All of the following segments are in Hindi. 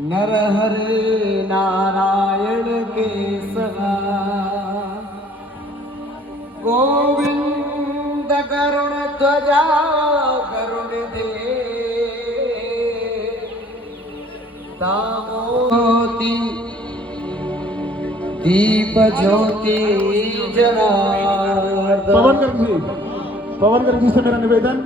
नरहरि नारायण केशवा गोविंद करुण ध्वजा करुणिधे दामोति दीप ज्योति जनार्दन। पवन गर्ग जी से मेरा निवेदन,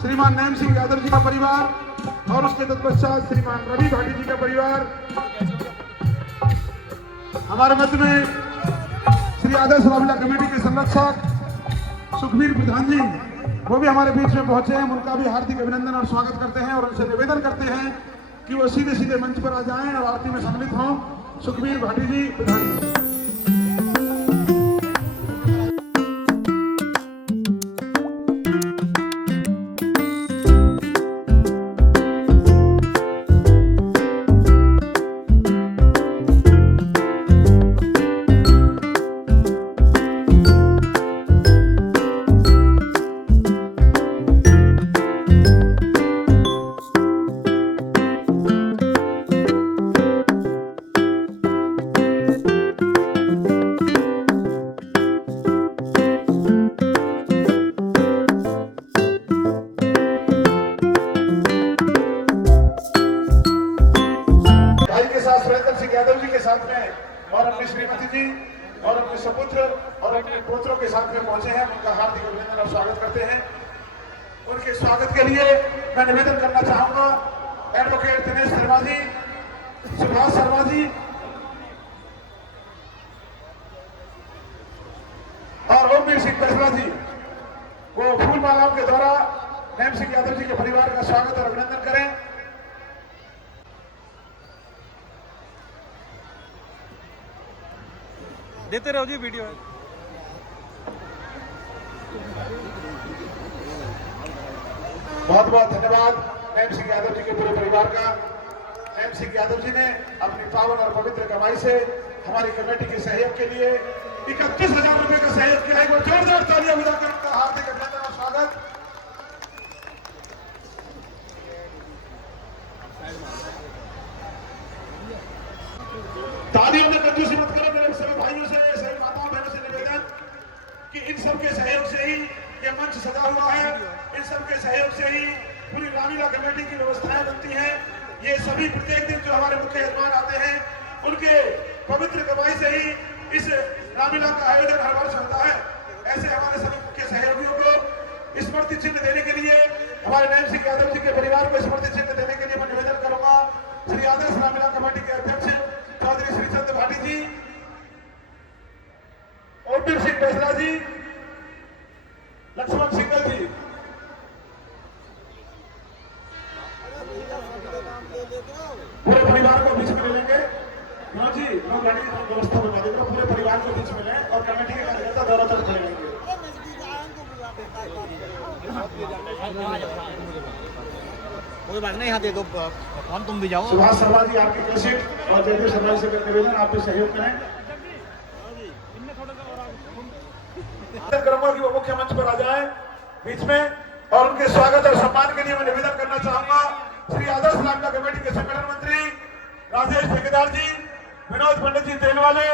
श्रीमान नैम सिंह यादव जी का परिवार और उसके तत्पश्चात श्रीमान रवि भाटी जी का परिवार, हमारे मध्य में श्री आदर्श रामलीला कमेटी के संरक्षक सुखबीर प्रधान जी वो भी हमारे बीच में पहुंचे हैं। उनका भी हार्दिक अभिनंदन और स्वागत करते हैं और उनसे निवेदन करते हैं कि वो सीधे सीधे मंच पर आ जाएं और आरती में सम्मिलित हों। सुखबीर भाटी जी, प्रधान जी। यादव जी के साथ में और अपनी श्रीमती जी और अपने सपुत्र और अपने पुत्रों के साथ में पहुंचे हैं। उनका हार्दिक अभिनंदन और स्वागत करते हैं। उनके स्वागत के लिए मैं निवेदन करना चाहूंगा एडवोकेट दिनेश शर्मा जी, सुभाष शर्मा जी और ओमवीर सिंह कसला जी वो फूल मालाओं के द्वारा नैम सिंह यादव जी के परिवार का स्वागत और अभिनंदन करें। देते रहो जी वीडियो। बहुत बहुत धन्यवाद नैम सिंह यादव जी के पूरे परिवार का। नैम सिंह यादव जी ने अपनी पावन और पवित्र कमाई से हमारी कमेटी के सहयोग के लिए 31,000 रुपए का सहयोग किया है। वो जोरदार तालियां बजाकर उनका हार्दिक अभिनंदन और स्वागत। तालियों में कंजूसी मत करो मेरे सभी भाइयों से, सभी माताओं बहनों से निवेदन कि इन सब के सहयोग से ही ये मंच सजा हुआ है। इन सब के सहयोग से ही पूरी रामलीला कमेटी की व्यवस्थाएं बनती हैं। ये सभी प्रत्येक दिन जो हमारे मुख्य यजमान आते हैं उनके पवित्र कमाई से ही इस रामलीला का आयोजन हर वर्ष होता है। ऐसे हमारे सभी मुख्य सहयोगियों को स्मृति चिन्ह देने के लिए, हमारे नैम सिंह यादव जी के परिवार को स्मृति चिन्ह देने के लिए मैं निवेदन करूंगा श्री आदर्श रामलीला कमेटी के अध्यक्ष चौधरी श्रीचंद भाटी जी, ओमवीर सिंह कसला जी, लक्ष्मण सिंगल जी, पूरे परिवार को बीच में ले लेंगे। जी लोग गाड़ी व्यवस्था बना देंगे, पूरे परिवार को बीच में लें और कमेटी के कार्यकर्ता दौरा तरफ ले लेंगे। कोई बात नहीं, यहाँ दे दो फोन, तुम भी जाओ। सुभाष शर्मा जी आपके कैसेट और जयदेव शर्मा जी से निवेदन आप भी सहयोग करें। करूंगा कि वो मुख्य मंच पर आ जाए बीच में और उनके स्वागत और सम्मान के लिए मैं निवेदन करना चाहूंगा श्री आदर्श रामलीला कमेटी के संगठन मंत्री राजेश ठेकेदार जी, विनोद पंडित जी तेल वाले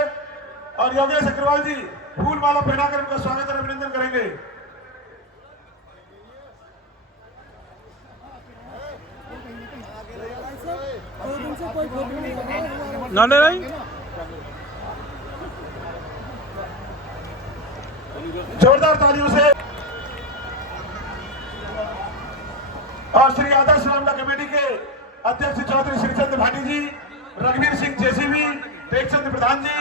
और योगेश अग्रवाल जी फूल माला पहनाकर उनका स्वागत और अभिनंदन करेंगे। ना ले रही जोरदार तालियों से। और श्री आदर्श रामलीला कमेटी के अध्यक्ष चौधरी श्रीचंद भाटी जी, रघुवीर सिंह जेसीबी, टेकचंद प्रधान जी,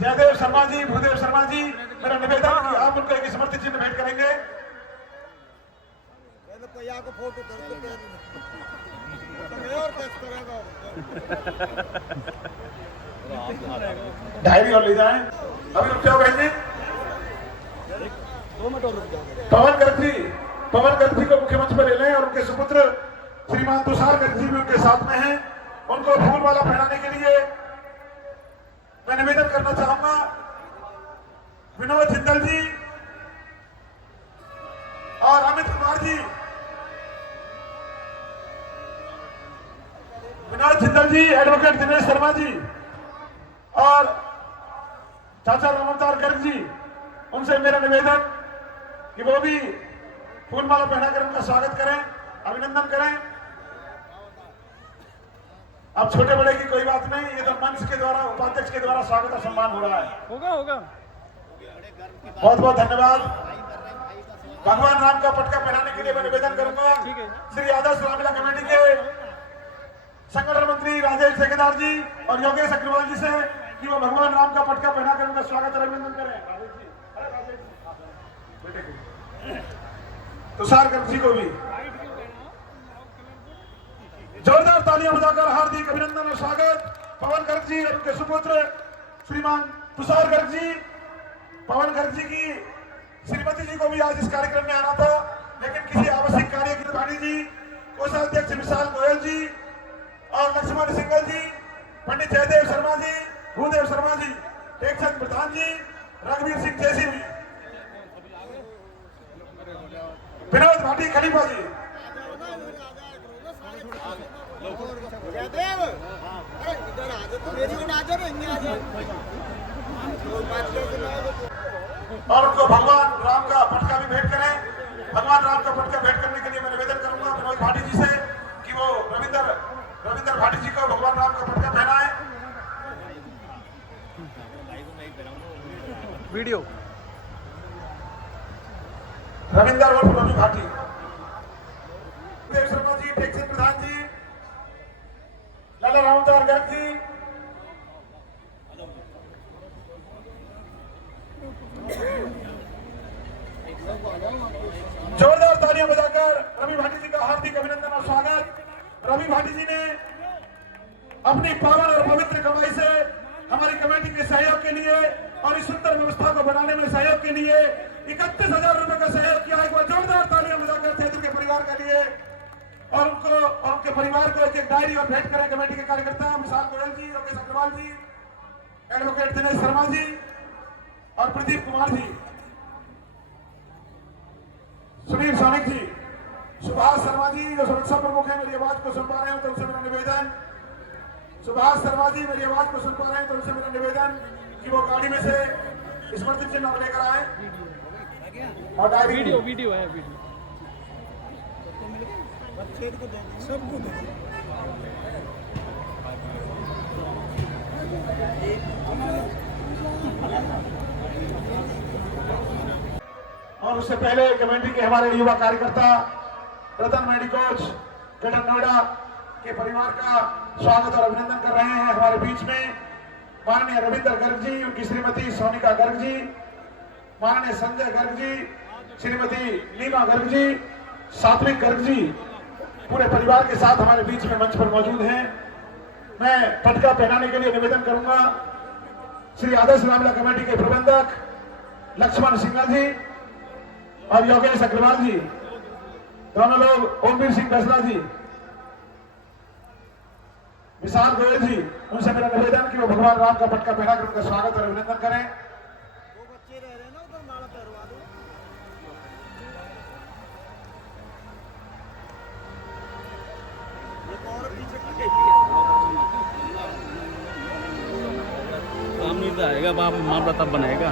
जयदेव शर्मा जी, भूदेव शर्मा जी, मेरा निवेदन कि आप उनको एक स्मृति चिन्ह भेंट करेंगे। डायरी और ले जाएं। अभी रुक जाओ बहन जी। पवन गर्ग जी को मुख्य मंच पर ले लें और उनके सुपुत्र श्रीमान तुषार गर्ग जी भी उनके साथ में हैं। उनको फूल माला पहनाने के लिए मैं निवेदन करना चाहूंगा विनोद जिंदल जी और अमित कुमार जी विनोद जिंदल जी, एडवोकेट दिनेश शर्मा जी और चाचा रामअवतार गर्ग जी, उनसे मेरा निवेदन कि वो भी फूलमाला पहनाकर उनका स्वागत करें, अभिनंदन करें। अब छोटे बड़े की कोई बात नहीं, ये तो मंच के द्वारा, उपाध्यक्ष के द्वारा स्वागत और सम्मान हो रहा है। होगा बहुत बहुत धन्यवाद। भगवान राम का पटका पहनाने के लिए मैं निवेदन करूंगा श्री आदर्श रामलीला कमेटी के संगठन मंत्री राजेश ठेकेदार जी और योगेश अग्रवाल जी से कि वो भगवान राम का पटका पहनाकर उनका स्वागत और अभिनंदन करें। तुषार गर्ग जी को भी जोरदार तालियां बजाकर हार्दिक अभिनंदन और स्वागत। पवन गर्ग जी और उनके सुपुत्र श्रीमान तुषार गर्ग जी, पवन गर्ग जी की श्रीमती जी को भी आज इस कार्यक्रम में आना था, लेकिन किसी आवश्यक कार्य की भाटी जी, कोषाध्यक्ष विशाल गोयल जी और लक्ष्मण सिंगल जी, पंडित जयदेव शर्मा जी, भूदेव शर्मा जी, टेकचंद प्रधान जी, रघुवीर सिंह जैसी भी, विनोद भाटी खलीफा जी, और उनको भगवान राम का पटका भी भेंट करें। भगवान राम का पटका भेंट करने के लिए मैं निवेदन करूंगा विनोद भाटी जी से कि वो रविंदर भाटी जी को भगवान राम का पटका पहनाए। वीडियो रविंदर और रवि भाटी, देव शर्मा जी, टेकचंद प्रधान जी, लाला रामअवतार गर्ग जी, जोरदार तालियां बजाकर रवि भाटी जी का हार्दिक अभिनंदन और स्वागत। रवि भाटी जी ने अपनी पावन और पवित्र कमाई से हमारी कमेटी के सहयोग के लिए और इस सुंदर व्यवस्था को बनाने में सहयोग के लिए 31,000 रुपए का सहयोग किया। एक बार जोरदार तालियां बजाकर क्षेत्र के परिवार के लिए और उनको और उनके परिवार को एक डायरी और भेंट करें। कमेटी के कार्यकर्ता विशाल गोयल जी, योगेश अग्रवाल जी, एडवोकेट दिनेश शर्मा जी और प्रदीप कुमार जी, सुनील सोनिक जी, सुभाष शर्मा जी जो सुरक्षा प्रमुख है, मेरी आवाज को सुन पा रहे हो तो उनसे मेरा निवेदन, सुभाष शर्मा जी मेरी आवाज को सुन पा रहे हैं तो उनसे मेरा निवेदन कि वो गाड़ी में से स्मृति चिन्ह लेकर आए और डायरी वीडियो है और उससे पहले कमेटी के हमारे युवा कार्यकर्ता रतन मेडिकोच ग्रेटर नोएडा के परिवार का स्वागत और अभिनंदन कर रहे हैं। हमारे बीच में माननीय रविंदर गर्ग जी, उनकी श्रीमती सोनिका गर्ग जी, माननीय संजय गर्ग जी, श्रीमती नीमा गर्ग जी, सात्विक गर्ग जी पूरे परिवार के साथ हमारे बीच में मंच पर मौजूद हैं। मैं पटका पहनाने के लिए निवेदन करूंगा श्री आदर्श रामलीला कमेटी के प्रबंधक लक्ष्मण सिंगल जी और योगेश अग्रवाल जी, दोनों लोग, ओमवीर सिंह फैसला जी, विशाल गोयल जी, उनसे मेरा निवेदन कि वो भगवान राम का पटका पहनाकर उनका स्वागत और अभिनंदन करें। सामने से आएगा, मामला तब बनेगा।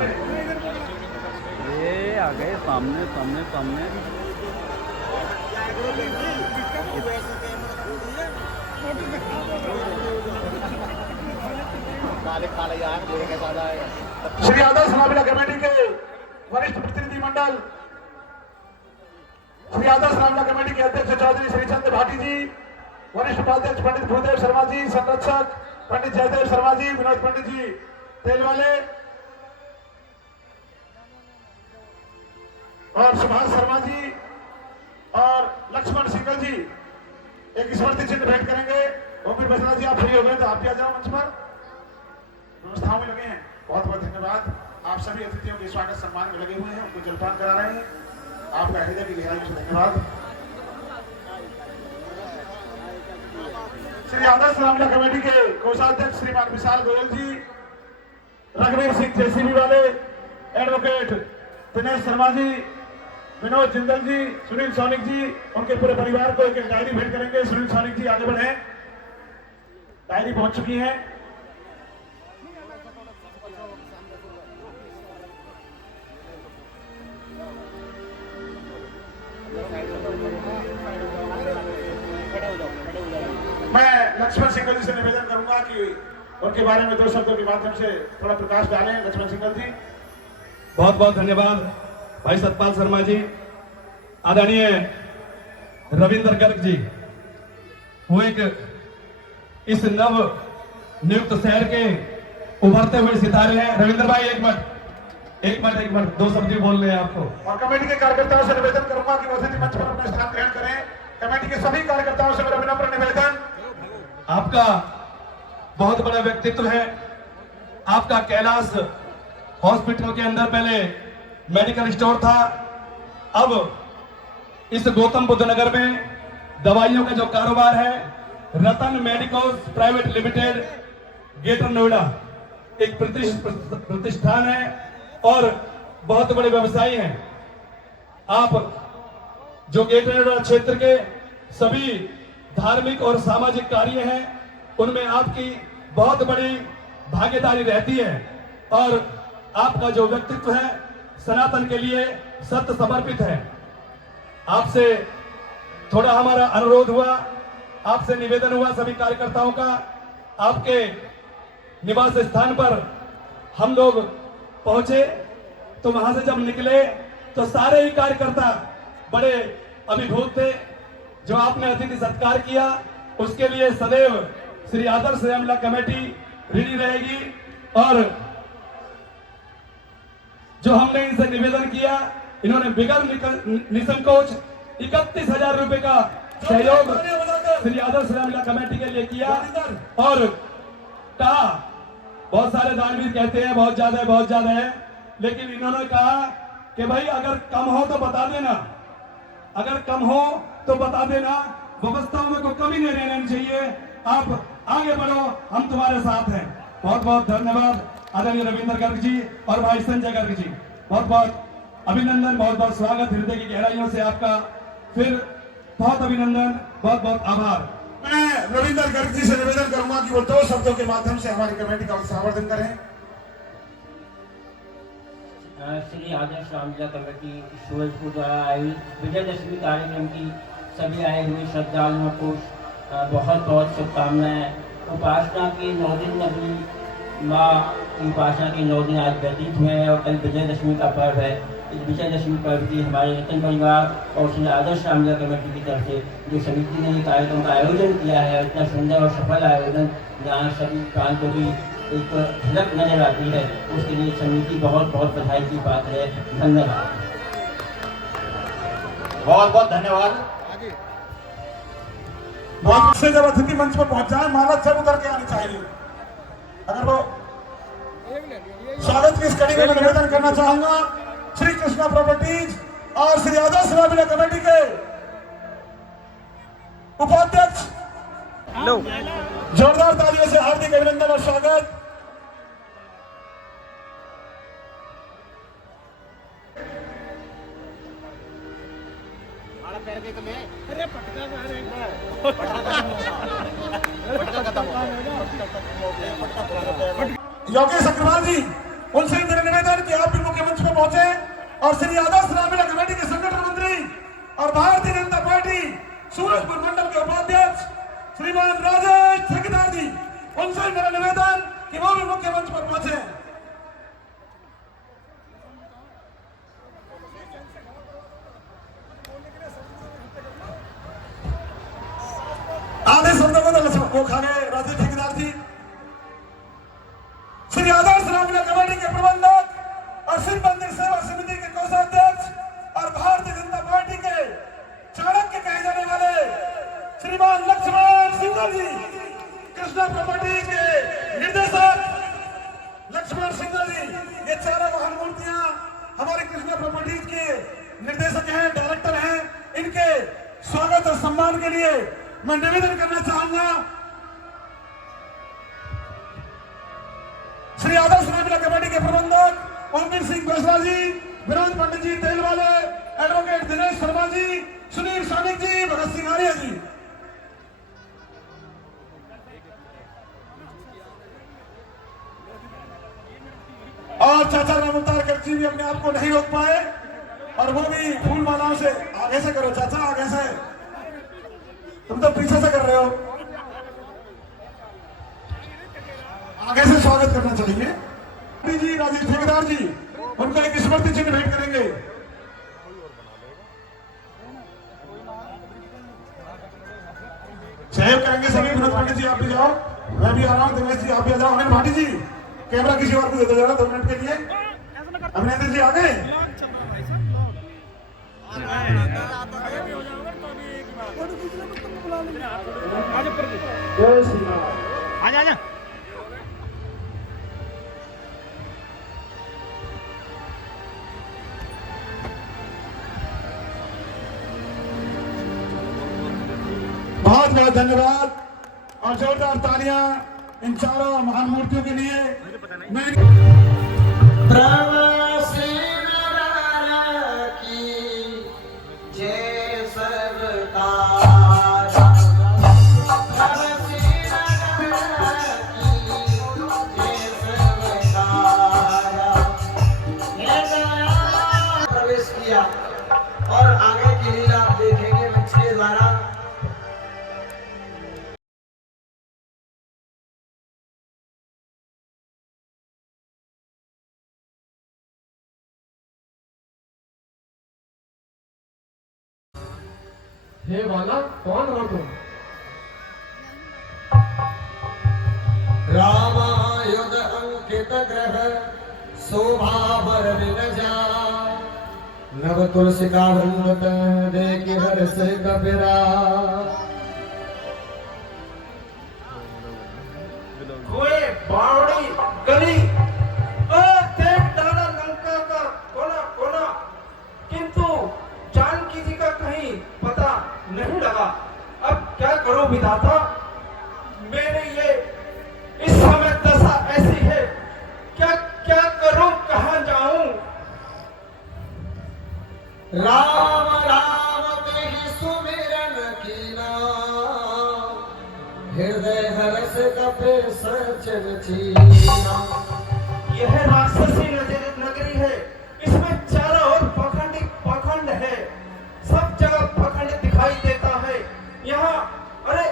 ये आ गए सामने सामने सामने। श्री आदर्श रामलीला कमेटी के वरिष्ठ प्रतिनिधि मंडल, श्री आदर्श रामलीला कमेटी के अध्यक्ष चौधरी श्रीचंद भाटी जी, वरिष्ठ उपाध्यक्ष पंडित भूदेव शर्मा जी, संरक्षक पंडित जयदेव शर्मा जी, विनोद पंडित जी तेलवाले और सुभाष शर्मा जी और लक्ष्मण सिंगल जी एक स्मृति चिन्ह भेंट करेंगे। ओमवीर फैसला जी, आप फ्री हो गए तो आप भी आ जाओ मंच पर, व्यवस्थाओं में लगे हैं। बहुत बहुत धन्यवाद। आप सभी अतिथियों के स्वागत सम्मान में लगे हुए हैं, उनको जलपान करा रहे हैं। आपका हृदय की गहराई से धन्यवाद। श्री आदर्श रामलीला कमेटी के कोषाध्यक्ष श्रीमान विशाल गोयल जी, रघुवीर सिंह जेसीबी वाले, एडवोकेट दिनेश शर्मा जी, विनोद जिंदल जी, सुनील सोनिक जी, उनके पूरे परिवार को एक डायरी भेंट करेंगे। सुनील सोनिक जी आगे बढ़े। डायरी पहुंच चुकी है। मैं लक्ष्मण सिंघल जी से निवेदन करूंगा कि उनके बारे में 2 शब्दों के माध्यम से थोड़ा प्रकाश डालें। लक्ष्मण सिंघल जी। बहुत बहुत धन्यवाद भाई सतपाल शर्मा जी। आदरणीय रविंद्र गर्ग जी, वो एक इस नव नियुक्त शहर के उभरते हुए सितारे हैं। रविंद्र भाई एक मिनट 2 शब्द ही बोल रहे हैं आपको। और कमेटी के कार्यकर्ताओं से निवेदन करूंगा कि वो अतिथि मंच पर अपना स्थान ग्रहण करें। कमेटी के सभी कार्यकर्ताओं से मेरा विनम्र निवेदन। आपका बहुत बड़ा व्यक्तित्व है। आपका कैलाश हॉस्पिटल के अंदर पहले मेडिकल स्टोर था, अब इस गौतम बुद्ध नगर में दवाइयों का जो कारोबार है, Ratan medical private limited Greater Noida एक प्रतिष्ठान है और बहुत बड़े व्यवसायी हैं। आप जो ग्रेटर नोएडा क्षेत्र के सभी धार्मिक और सामाजिक कार्य हैं, उनमें आपकी बहुत बड़ी भागीदारी रहती है और आपका जो व्यक्तित्व है सनातन के लिए सत्य समर्पित है। आपसे थोड़ा हमारा अनुरोध हुआ, आपसे निवेदन हुआ सभी कार्यकर्ताओं का। आपके निवास स्थान पर हम लोग पहुंचे तो वहां से जब निकले तो सारे ही कार्यकर्ता बड़े अभिभूत थे। जो आपने अतिथि सत्कार किया उसके लिए सदैव श्री आदर्श रामलीला कमेटी ऋणी रहेगी। और जो हमने इनसे निवेदन किया, इन्होंने बिगर निसंकोच 31,000 रुपए का सहयोग श्री आदर्श रामलीला कमेटी के लिए किया और कहा, बहुत सारे दानवीर कहते हैं बहुत ज्यादा है, लेकिन इन्होंने कहा कि भाई अगर कम हो तो बता देना, व्यवस्थाओं में कोई कमी नहीं रहनी चाहिए, आप आगे बढ़ो, हम तुम्हारे साथ हैं। बहुत बहुत धन्यवाद आदरणीय रविंद्र गर्ग जी और भाई संजय गर्ग जी, बहुत बहुत अभिनंदन, बहुत बहुत स्वागत, हृदय की गहराइयों से आपका फिर बहुत अभिनंदन, बहुत बहुत आभार। मैं रविंद्र गर्ग जी से निवेदन करूंगा कि वो 2 शब्दों के माध्यम से हमारी कमेटी का संवर्धन करें। श्री आदर्श रामलीला कमेटी सूरजपुर द्वारा आयोजित विजयदशमी कार्यक्रम की सभी आए हुए श्रद्धालुओं को बहुत बहुत शुभकामनाएं। उपासना के 9 दिन अभी माँ की उपासना के 9 दिन आज व्यतीत हुए हैं और कल विजयदशमी का पर्व है। इस विजयदशमी पर्व की हमारे रतन परिवार और श्री आदर्श रामलीला कमेटी की तरफ से जो समिति ने कार्यक्रम का आयोजन किया है, इतना सुंदर और सफल आयोजन जहाँ सभी प्रांतों की एक झलक नजर आती है, उसके लिए समिति बहुत बहुत बधाई की बात है। धन्यवाद। बहुत बहुत धन्यवाद। बहुत से जब अतिथि मंच पर पहुंच जाए माला सब उतर के आनी चाहिए। अगर वो स्वागत की इस कड़ी में मैं निवेदन करना चाहूंगा श्री कृष्णा प्रॉपर्टीज और श्री आदर्श रामलीला कमेटी के उपाध्यक्ष जोरदार तालियों से हार्दिक अभिनंदन और स्वागत। योगेश अग्रवाल जी, उनसे मेरा निवेदन कि आप भी मुख्य मंच पर पहुंचे और श्री आदर्श रामलीला कमेटी के संगठन मंत्री और भारतीय जनता पार्टी सूरजपुर मंडल के उपाध्यक्ष श्रीमान राजेश ठेकेदार जी, उनसे मेरा निवेदन कि वो भी मुख्य मंच पर पहुंचे। आधे शब्दों को खा गए राजेश ठेकेदार जी। श्री आदर्श रामलीला कमेटी के प्रबंधक और शिव मंदिर सेवा समिति के कोषाध्यक्ष और भारतीय जनता पार्टी के चाणक्य कहे जाने वाले श्रीमान लक्ष्मण सिंघल जी, कृष्णा प्रॉपर्टीज के निर्देशक लक्ष्मण सिंघल जी, ये चारों महान मूर्तियां हमारे कृष्णा प्रॉपर्टीज के निर्देशक हैं, डायरेक्टर हैं। इनके स्वागत और सम्मान के लिए मैं निवेदन करना चाहूंगा श्री आदर्श रामलीला कमेटी के प्रबंधक ओमवीर सिंह बैसला जी, विनोद पंडित जी तेल वाले, एडवोकेट दिनेश शर्मा जी, सुनील सानिक जी, भगत सिंह आर्य जी। भी अपने आप को नहीं रोक पाए और वो भी फूल मालाओं से। आगे से करो चाचा, आगे से, तुम तो पीछे से कर रहे हो। आगे से स्वागत करना चाहिए जी। राजेश ठेकेदार जी उनको एक स्मृति चिन्ह भेंट करेंगे। सहयोग करेंगे सभी। विनोद पांडे जी आप भी जाओ, मैं भी आ रहा हूँ। दिनेश जी आप भी आ जाओ। अनिल भाटी जी कैमरा किसी और को दे दो जरा 2 मिनट के लिए। अभिनेन्द्र जी आ गए। आजा बहुत बहुत धन्यवाद और जोरदार तालियां इन चारों महान मूर्तियों के लिए। मैं प्रवासी नगारा की जय सरकार। प्रवासी नगारा की जय सरकार। प्रवेश किया और आगे की लीला आप देखेंगे मंच के द्वारा। हे बालक, कौन हो तुम? रामायुध अंकित ग्रह शोभा बर विनजा। नव तुलसी का वृंद देख हर्ष कबीरा। कोई बावड़ी गली देख डाला लंका का कोना कोना, किंतु जानकी जी का कहीं पता नहीं लगा। अब क्या करूं विधाता, मेरे ये इस समय दशा ऐसी है, क्या क्या करूं, कहां जाऊं? राम राम तेहि सुमिरन कीना। हृदय हर्ष कपे सचन चीना। यह राक्षसी नगरी है, इसमें चारों ओर पखंड ही पखंड है। सब जगह पखंड दिखाई देता है। यहाँ अरे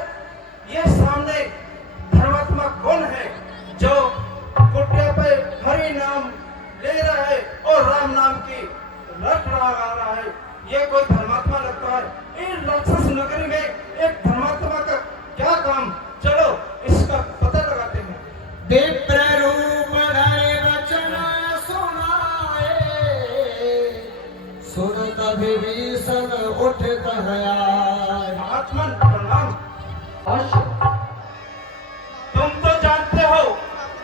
ये सामने धर्मात्मा कौन है जो कुटिया पे हरि नाम ले रहा है और राम नाम की रट रहा है? ये कोई धर्मात्मा लगता है? इन राक्षस नगरी में एक धर्मात्मा का क्या काम? चलो इसका पता लगाते हैं। विप्र रूप धरे वचन सुनाए। सुनत विभीषण उठ कहयाए। महात्मन प्रणाम। तुम तो जानते हो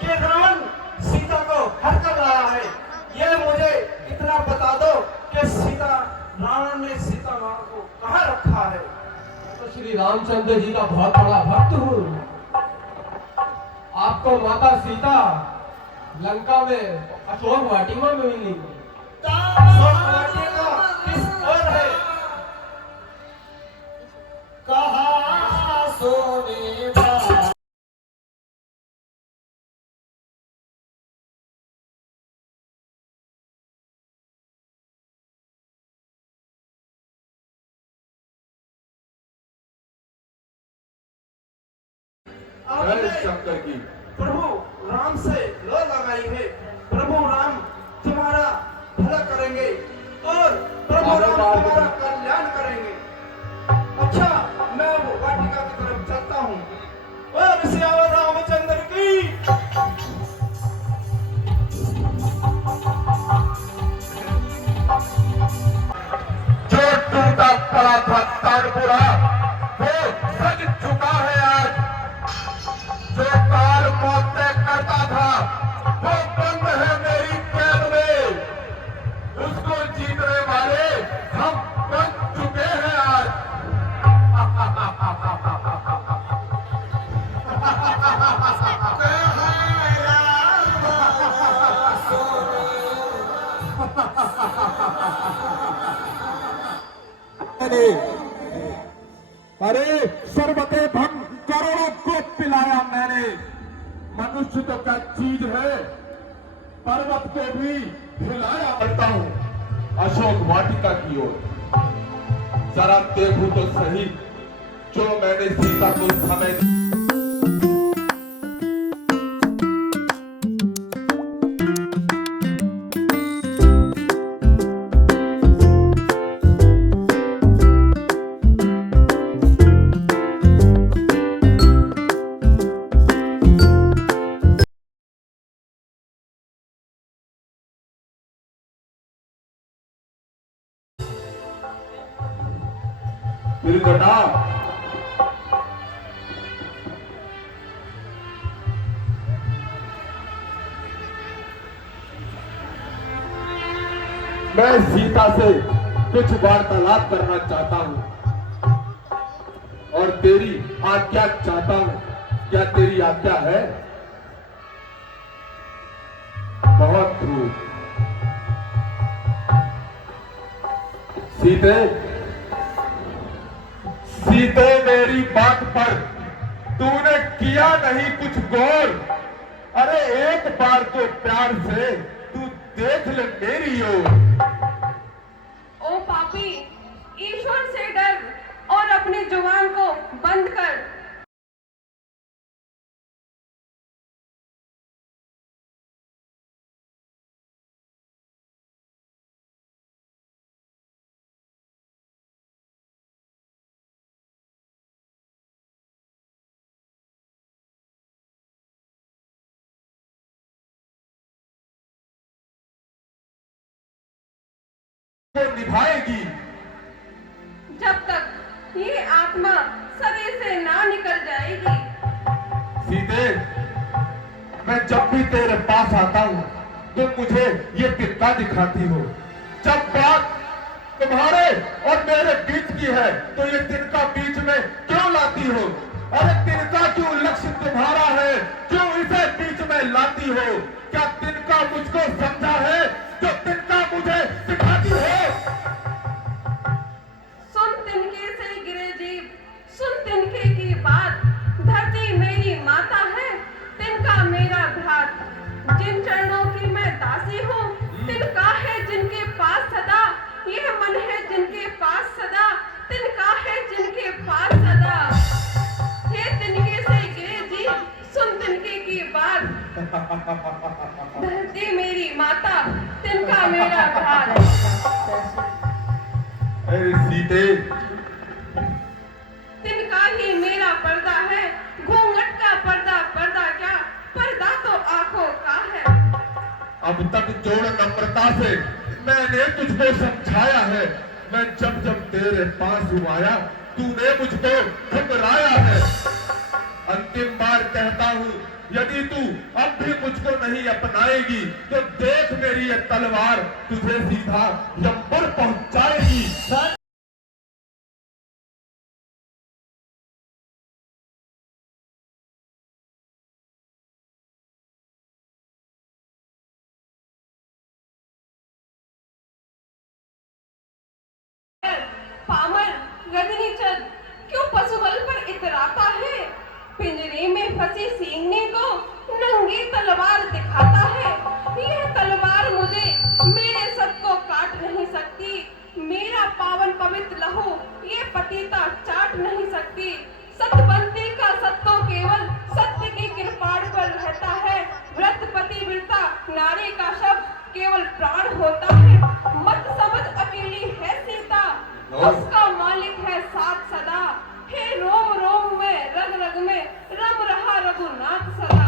कि रावण सीता को हर कर लाया है। ये मुझे इतना बता दो कि सीता, रावण ने सीता माँ को कहाँ रखा है? तो श्री रामचंद्र जी का बहुत बड़ा भक्त हूँ। आपको माता सीता लंका में अशोक वाटिका में मिली। अशोक वाटिका किस ओर है? कहा सोने का। आपने प्रभु राम से लो लगाई है। प्रभु राम तुम्हारा भला करेंगे और प्रभु राम तुम्हारा कल्याण करेंगे। अच्छा, मैं वो वाटिका की तरफ चलता हूँ। और सियावर रामचंद्र की। जो टूटा पड़ा था तानपुरा वो सज चुका है आज। जो काल मौत तय करता था वो बंद है मेरी कैद में। उसको जीतने वाले हम बन चुके हैं आज। अरे शरबते भंग करोड़ों को पिलाया मैंने। मनुष्य तो क्या चीज है पर्वत को भी हिलाया करता हूँ अशोक वाटिका की ओर। जरा देखूं तो सही जो मैंने सीता को समय मेरी घटा मैं सीता से कुछ वार्तालाप करना चाहता हूं और तेरी आज्ञा चाहता हूं। क्या तेरी आज्ञा है? बहुत खूब। सीते सीते मेरी बात पर तूने किया नहीं कुछ गौर। अरे एक बार तो प्यार से तू देख ले मेरी ओर। ओ पापी, ईश्वर से डर और अपनी जुबान को बंद कर। को निभाएगी जब तक ये आत्मा शरीर से ना निकल जाएगी। सीते, मैं जब भी तेरे पास आता हूँ तो मुझे ये तिनका दिखाती हो। जब बात तुम्हारे और मेरे बीच की है तो ये तिनका बीच में क्यों लाती हो? अरे तिनका क्यों लक्ष्य तुम्हारा है, क्यों इसे बीच में लाती हो? क्या तिनका मुझको समझा है जो तिनका मुझे सिखाती हो? सुन तिनके से गिरे जीव, सुन तिनके की बात। धरती मेरी माता है, तिनका मेरा घाट। जिन चरणों की मैं दासी हूँ, तिनका है जिनके पास सदा। ये मन है जिनके पास सदा, तिनका है जिनके पास सदा। हे तिनके से गिरे जीव, सुन तिनके की बात। धरती मेरी माता, तिनका मेरा घाट। अरे सीते, तिनका ही मेरा पर्दा है, घूंघट का पर्दा। पर्दा क्या, पर्दा तो आंखों का है। अब तक जोड़ नम्रता से मैंने तुझको समझाया है। मैं जब जब तेरे पास आया तूने मुझको घबराया है। अंतिम बार कहता हूँ, यदि तू अब भी मुझको नहीं अपनाएगी तो देख मेरी ये तलवार तुझे सीधा यमपुर पहुंचाएगी। पामर रजनीचंद क्यों पशुबल पर इतराता है? पिंजरे में फंसी सींगने को नंगी तलवार दिखाता है। यह तलवार मुझे मेरे सत को काट नहीं सकती। मेरा पावन पवित्र लहू ये पतिता चाट नहीं सकती। सतबंती का सत्तो केवल सत्य की कृपाण पर रहता है। व्रत पतिव्रता नारी का शब्द केवल प्राण होता है। मत समझ अकेली है सीता, उसका मालिक है साथ सदा। हे रोम रोम में रग रग में रम रहा रघुनाथ सदा।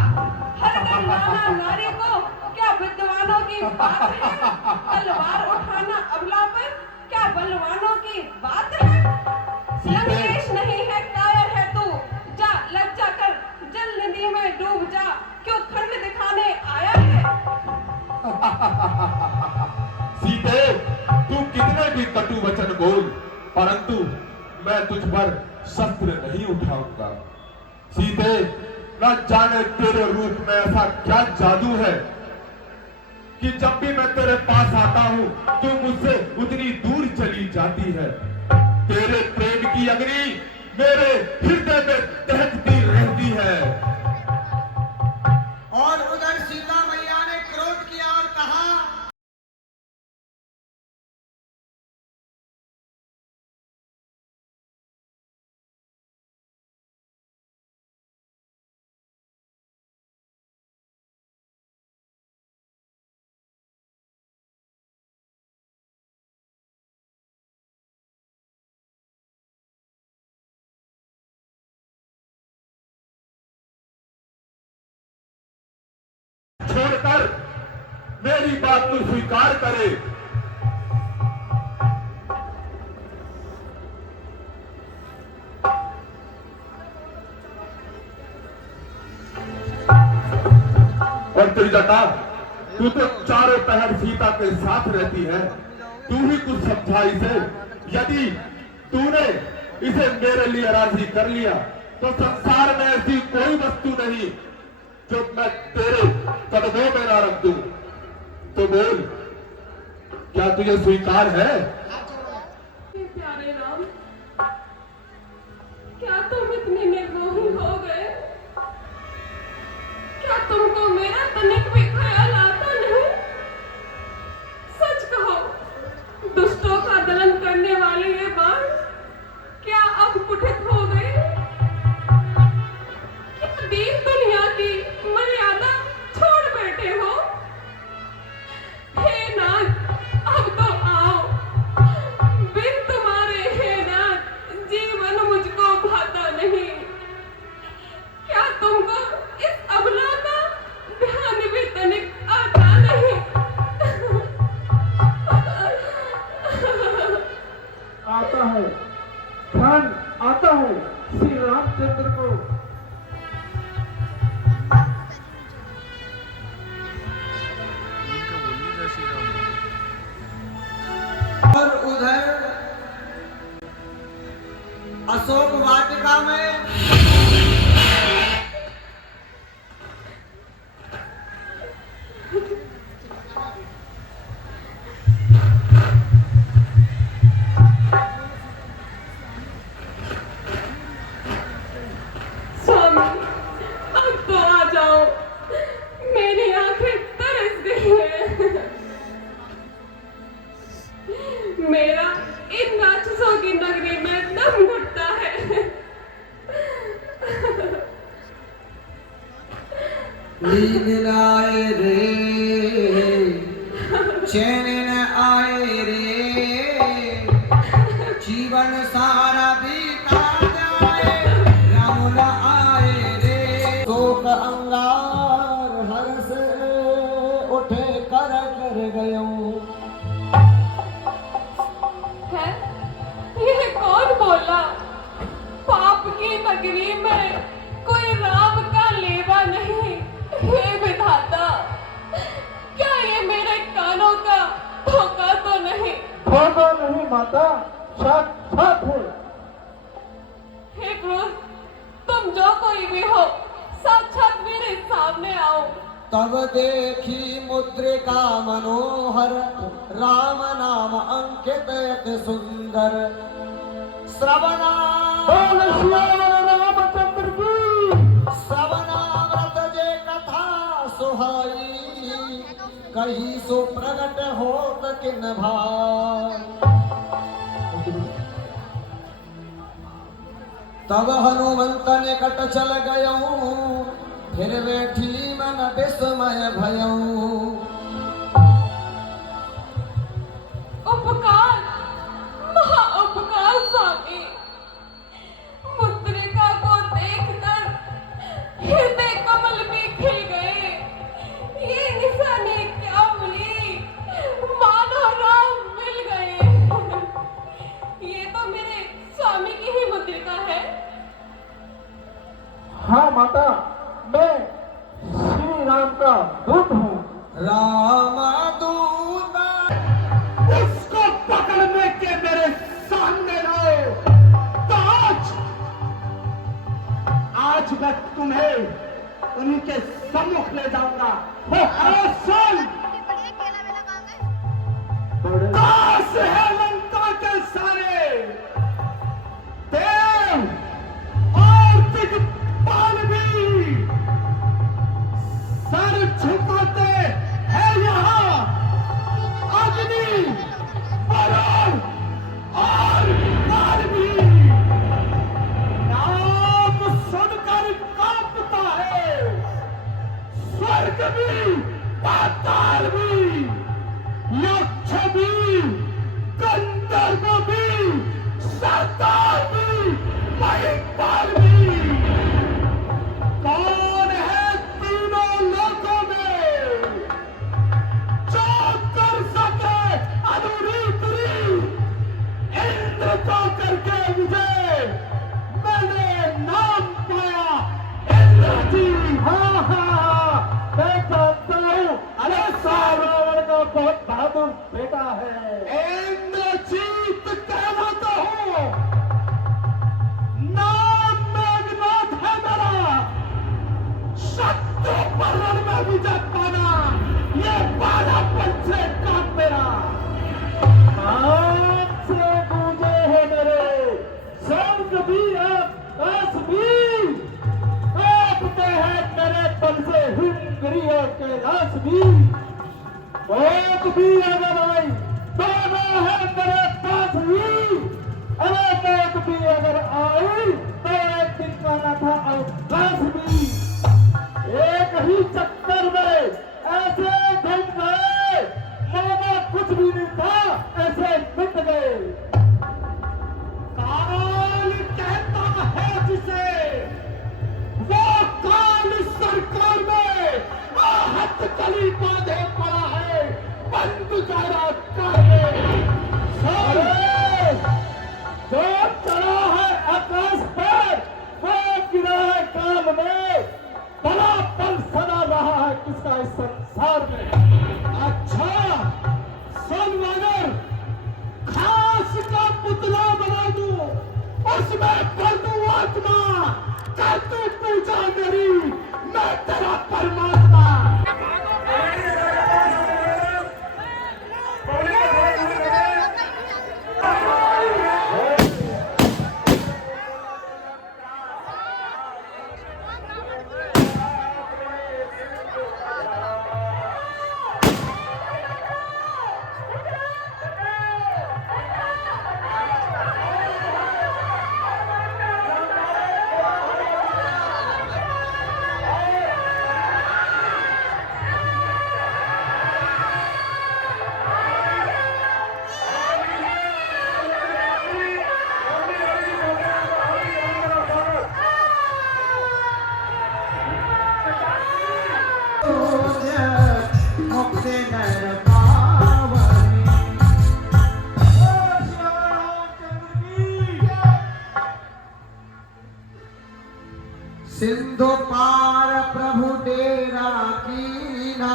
हर घर लाना नारी को क्या विद्वानों की बात है? तलवार उठाना अबला पर क्या बलवानों की बात है? लंकेश नहीं है कायर है तू, जा लज्जा कर जल नदी में डूब जा। क्यों खंड दिखाने आया है? सीते, तू कितने भी कटु वचन बोल, परंतु मैं तुझ पर शस्त्र नहीं उठाऊंगा। सीते, न जाने तेरे रूप में ऐसा क्या जादू है कि जब भी मैं तेरे पास आता हूँ तू मुझसे उतनी दूर चली जाती है। तेरे प्रेम की अग्नि मेरे हृदय में दहकती रहती है। और उधर सीता मैया ने क्रोध किया छोड़कर मेरी बात को स्वीकार करे। और तेरी जटा, तू तो चारों पहर सीता के साथ रहती है, तू ही कुछ समझा इसे। यदि तूने इसे मेरे लिए राजी कर लिया तो संसार में ऐसी कोई वस्तु नहीं जो मैं तेरे कदमों में ना रख दूं। तो बोल, क्या तुझे स्वीकार है? प्यारे राम, क्या तुम इतने निर्मोही हो गए? क्या तुमको मेरा तनिक भी ख्याल आता नहीं? सच कहो, दुष्टों का दलन करने वाले ये बाण क्या अब कुठित हो गए? क्या दीन दुनिया की मर्यादा छोड़ बैठे हो? हे नाथ, अब तो आओ। बिन तुम्हारे हे नाथ जीवन मुझको भाता नहीं। क्या तुमको इस अबला का ध्यान भी तनिक आता नहीं? आता है, ध्यान आता है श्री रामचंद्र को। और उधर अशोक वाटिका में स्वामी, अब तो आ जाओ, मेरी आंखें तरस गई हैं। मेरा इन राक्षसों की नगरी में दम घुटता है। नींद न आए रे, चैन न आए रे, जीवन सारा बीता जाए, राम न आए रे। शोक अंगार हर्ष उठे कर गयूं। है? यह कौन बोला? पाप की नगरी में कोई राम का लेवा नहीं। हे विधाता, क्या ये मेरे कानों का धोखा तो नहीं? धोखा नहीं माता, साक्षात है। हे क्रोध, तुम जो कोई भी हो, साक्षात मेरे सामने आओ। तब देखी मुद्रिका मनोहर, राम नाम अंकित अति सुंदर। श्रवणा रामचंद्र की श्रवणामृत जे कथा सुहाई, कही सो प्रगट होत किन भाई। तब हनुमंत निकट चल गयऊं, फिर बैठी मन विस्मय भयऊं। उपकार, महा उपकार स्वामी। मुद्रिका को देखकर हृदय कमल में खिल गए। ये निशानी क्या मिली? मानो राम मिल गए। ये तो मेरे स्वामी की ही मुद्रिका है। हाँ माता, मैं श्री राम का दूत हूँ। राम दूत उसको पकड़ने के मेरे सामने लाओ। तो आज मैं तुम्हें उनके सम्मुख ले जाऊंगा। और सुन, दास है लंका के सारे देव और दिग्पाल भी सर झुकाते हैं यहाँ। अग्नि, वरुण और काल भी नाम सुनकर कांपता है। स्वर्ग भी, पाताल भी, यक्ष भी, गंधर्व भी, सरदार भी, महिपाल भी। कौन है तीनों लोकों में कैलाश भी बहुत भी अगर आई दोनों है तेरे पास ही। अरे मौत भी अगर आई तो एक दिन कहना था अवकाश भी। एक ही चक्कर में ऐसे घूम गए मानो कुछ भी नहीं था, ऐसे मिट गए। काल कहता है जिसे वो काल सरकार में आहत कली बांधे पड़ा है, बंद जरा करे। जो चला है आकाश पर वो गिरा है काल में, बड़ा पल सदा रहा है किसका इस संसार में। अच्छा सुन मगर खास का पुतला बना दूं, उसमें भर दूं आत्मा, कर तू पूजा मेरी, मैं तेरा परमात्मा। सिंधु पार प्रभु डेरा कीना,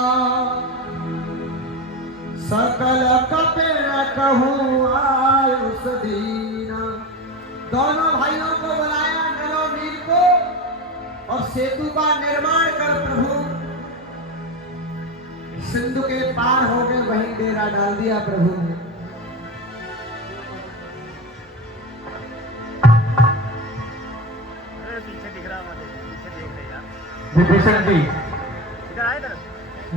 सकल कपिल कहूँ आयुष दीना। दोनों भाइयों को बुलाया नलोमीर को और सेतु का निर्माण कर प्रभु सिंधु के पार हो गए, वहीं डेरा डाल दिया प्रभु ने। विभीषण जी,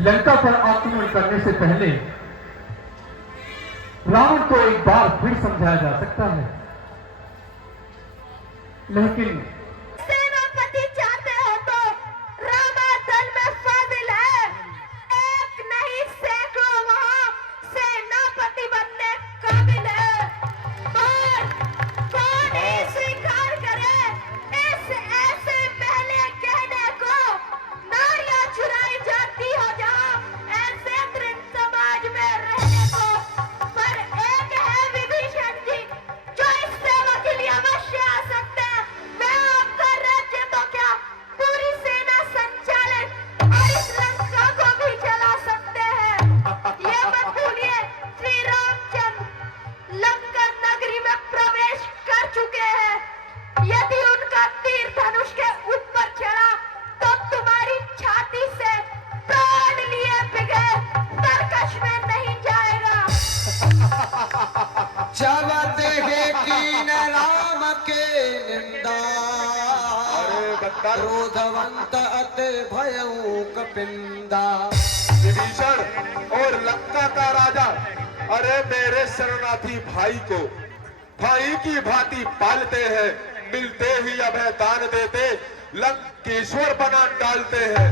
लंका पर आक्रमण करने से पहले रावण को एक बार फिर समझाया जा सकता है, लेकिन सेनापति चाहते हो तो रामादल में फाजिल है, एक नहीं सैकड़ों वहां सेनापति बनने काबिल है। और कौन ही स्वीकार करे इस ऐसे पहले कहने को, नारियां चुराई जाती हो जहां ऐसे दृढ़ समाज में रहने को। पर एक है विभीषण जी जो इस सेवा के लिए अवश्य आ सकते हैं। मैं आपका राज्य तो क्या पूरी सेना संचालित और इस लंका को भी चला सकते हैं। ये मत भूलिए श्री रामचंद्र लंका नगरी में प्रवेश कर चुके हैं। यदि उनका तीर धनुष के ऊपर चढ़ा तो तुम्हारी छाती से प्राण लिए बगैर तरकश में नहीं जाएगा। जब देखे कीन राम के निंदा, क्रोधवंत अति भयऊ कपिंदा। विभीषण और लंका का राजा, अरे मेरे शरणार्थी भाई को भाई की भांति पालते हैं, मिलते ही अभय दान देते, लंकेश्वर बना डालते हैं।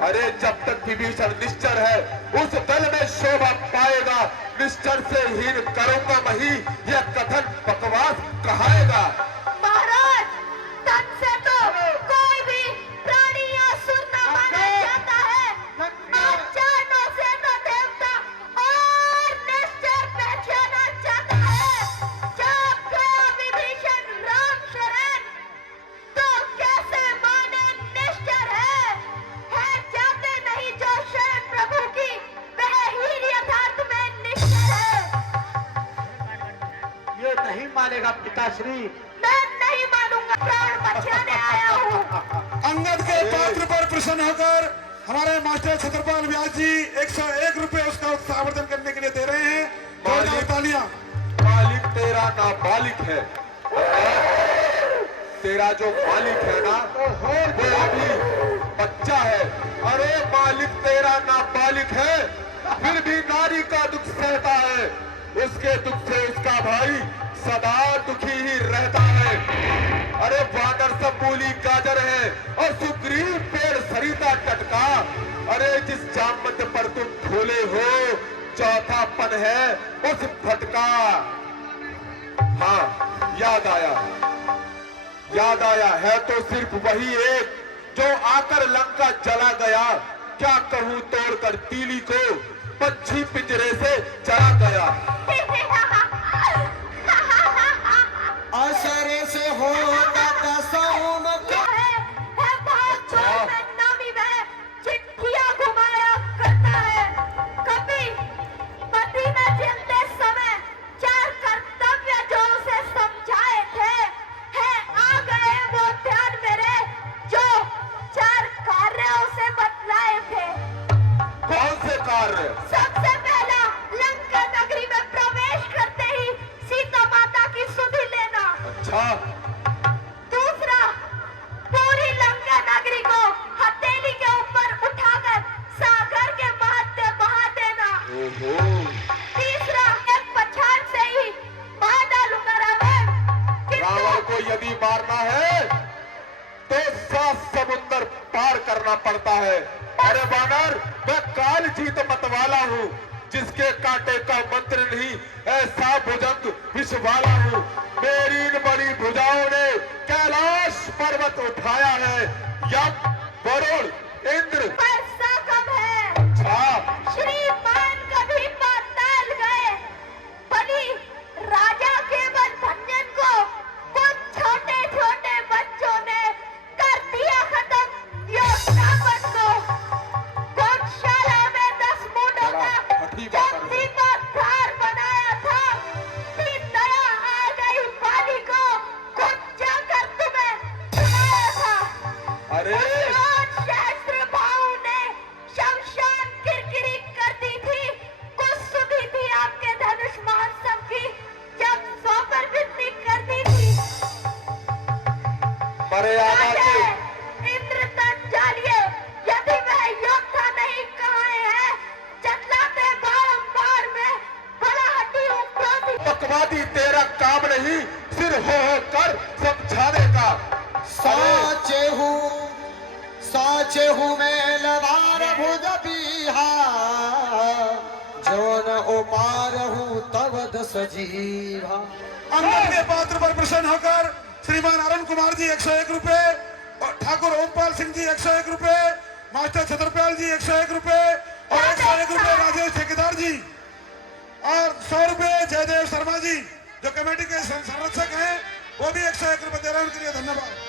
अरे जब तक विभीषण निश्चर है उस दल में शोभा पाएगा, निश्चर से हीन करूंगा मही, यह कथन बकवास कहाएगा। महाराज तन से तो कोई भी प्राणी या सुर न माना जाता है। आचार्यों से तो देवता और निश्चर पहचाना जाता है। जब गया विभीषण राम शरण तो कैसे माने निश्चर है जाते नहीं जो शरण प्रभु की, वह ही यथार्थ में निश्चर है। ये नहीं मानेगा पिताश्री। मैं नहीं मानूंगा, प्राण बचाने आया हूँ। अंगद के पात्र पर प्रसन्न होकर हमारे मास्टर छत्रपाल व्यास जी 101 रुपए उसका उत्साहवर्धन करने के लिए दे रहे हैं। जोरदार तालियां। मालिक तेरा नाबालिग है, तेरा जो मालिक है ना वो अभी बच्चा है। अरे मालिक तेरा नाबालिग है, फिर भी नारी का दुख सहता है। उसके दुख से उसका भाई सदा दुखी ही रहता है। अरे वानर सब मूली गाजर है और सुग्रीव पेड़ सरिता टटका। अरे जिस जामत पर तुम फूले हो चौथापन है उस भटका। हाँ याद आया है तो सिर्फ वही एक जो आकर लंका चला गया। क्या कहूँ तोड़कर तीली को पंछी पिंजरे से चला गया। असरे से होता कसम चिट्ठियां घुमाया करता है। कभी पति न जिलते समय 4 कर्तव्य जो उसे समझाए थे है आ गए वो ध्यान मेरे, जो 4 कार्य उसे बतलाए थे। कौन से कार्य? सबसे पहला लंका नगरी में प्रवेश करते ही सीता माता की सुधि लेना। अच्छा। दूसरा, पूरी लंका नगरी को हथेली के ऊपर उठाकर सागर के महत्व बहा देना। तीसरा, एक पछाड़ से ही मार डालूंगा रावण को यदि मारना है तो 7 समुद्र पार करना पड़ता है। अरे वानर, मैं काल जीत मतवाला हूँ, जिसके कांटे का मंत्र नहीं ऐसा भुजंग विष वाला हूँ। मेरी इन बड़ी भुजाओं ने कैलाश पर्वत उठाया है। यम, वरुण, इंद्र वर्षा कब है? अच्छा। श्रीमान कभी पाताल गए? बनी राजा केवल भंजन को कुछ छोटे छोटे बच्चों ने कर दिया खत्म योजनापन को। गौशाला में 10 मूढ़ों का जंती का धार बनाया था। दया आ गई बाली को खुद जाकर तुम्हें सुनाया था। अरे शास्त्र भाव ने शमशान किरकिरी कर दी थी। कुछ सुधी थी आपके धनुष महोत्सव की, जब 100 पर वृद्धि कर दी थी। मर्यादा से इंद्र तन जालिए, यदि वह योद्धा नहीं कहां है, चतलाते बारंबार में बड़ा हड्डी उपरोधी। पकवादी तेरा काम नहीं, सिर हो कर समझाने का। साचे हूँ मैं लवार भुज बिहा, जो न उपार हूँ तब दस जीवा। अंगद के पात्र पर प्रसन्न होकर श्रीमान अरुण कुमार जी 101 रुपए और ठाकुर ओमपाल सिंह जी 101 रुपए, मास्टर छतरपाल जी 101 रुपए और 101 रुपए राजेश ठेकेदार जी और 100 रुपए जयदेव शर्मा जी जो कमेटी के संरक्षक हैं, वो भी 101 रुपए दे रहे हैं। उनके लिए धन्यवाद।